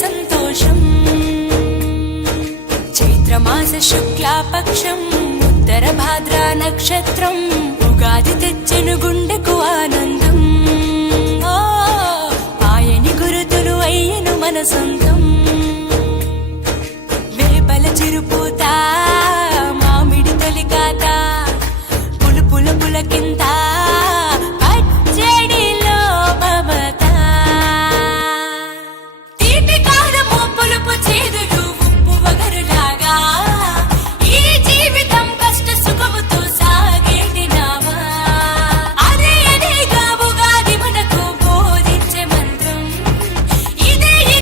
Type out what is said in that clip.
సంతోషం. చైత్రమాస శుక్లాపక్షం ఉత్తర భాద్రా నక్షత్రం ఉగాది తెచ్చెను గుండెకు ఆనందం. ఆయని గురుతులు అయ్యను మన సొంతం.